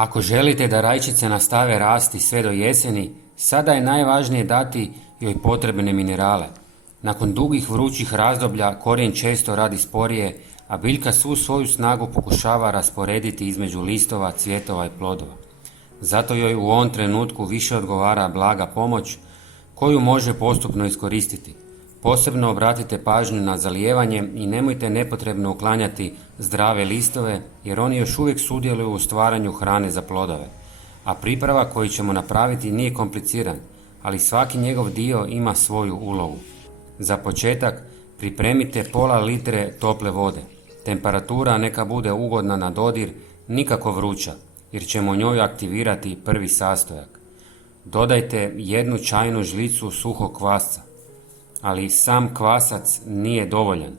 Ako želite da rajčice nastave rasti sve do jeseni, sada je najvažnije dati joj potrebne minerale. Nakon dugih vrućih razdoblja korijen često radi sporije, a biljka svu svoju snagu pokušava rasporediti između listova, cvjetova i plodova. Zato joj u ovom trenutku više odgovara blaga pomoć koju može postupno iskoristiti. Posebno obratite pažnju na zalijevanje i nemojte nepotrebno uklanjati zdrave listove jer oni još uvijek sudjeluju u stvaranju hrane za plodove. A pripravak koji ćemo napraviti nije kompliciran, ali svaki njegov dio ima svoju ulogu. Za početak pripremite pola litre tople vode. Temperatura neka bude ugodna na dodir, nikako vruća, jer ćemo njoj aktivirati prvi sastojak. Dodajte 1 čajnu žlicu suhog kvasca, ali sam kvasac nije dovoljan.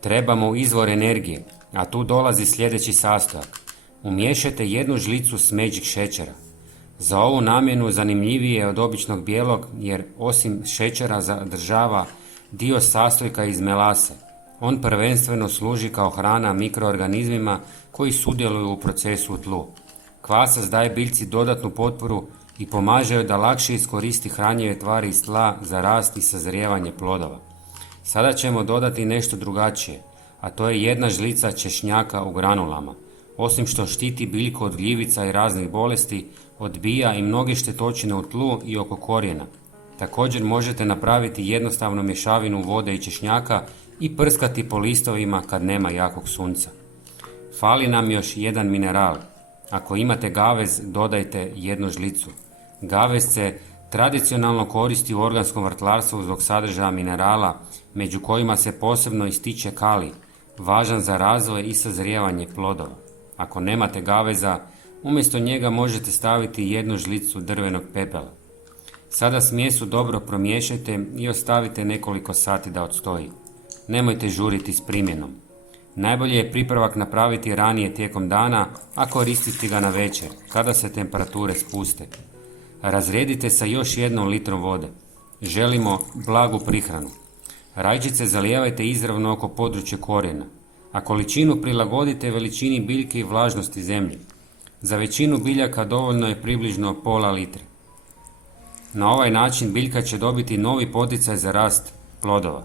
Trebamo izvor energije, a tu dolazi sljedeći sastojak. Umiješajte 1 žlicu smeđeg šećera. Za ovu namjenu zanimljivije je od običnog bijelog jer osim šećera zadržava dio sastojka iz melase. On prvenstveno služi kao hrana mikroorganizmima koji sudjeluju u procesu u tlu. Kvasac daje biljci dodatnu potporu i pomaže joj da lakše iskoristi hranjive tvari iz tla za rast i sazrijevanje plodova. Sada ćemo dodati nešto drugačije, a to je 1 žlica češnjaka u granulama. Osim što štiti biljku od gljivica i raznih bolesti, odbija i mnoge štetočine u tlu i oko korijena. Također možete napraviti jednostavnu mješavinu vode i češnjaka i prskati po listovima kad nema jakog sunca. Fali nam još jedan mineral. Ako imate gavez, dodajte 1 žlicu. Gavez se tradicionalno koristi u organskom vrtlarstvu zbog sadržaja minerala, među kojima se posebno ističe kalij, važan za razvoj i sazrijevanje plodova. Ako nemate gaveza, umjesto njega možete staviti 1 žlicu drvenog pepela. Sada smjesu dobro promiješajte i ostavite nekoliko sati da odstoji. Nemojte žuriti s primjenom. Najbolje je pripravak napraviti ranije tijekom dana, a koristiti ga na večer, kada se temperature spuste. Razredite sa još 1 litrom vode. Želimo blagu prihranu. Rajčice zalijevajte izravno oko područja korijena, a količinu prilagodite veličini biljke i vlažnosti zemlje. Za većinu biljaka dovoljno je približno pola litre. Na ovaj način biljka će dobiti novi poticaj za rast plodova.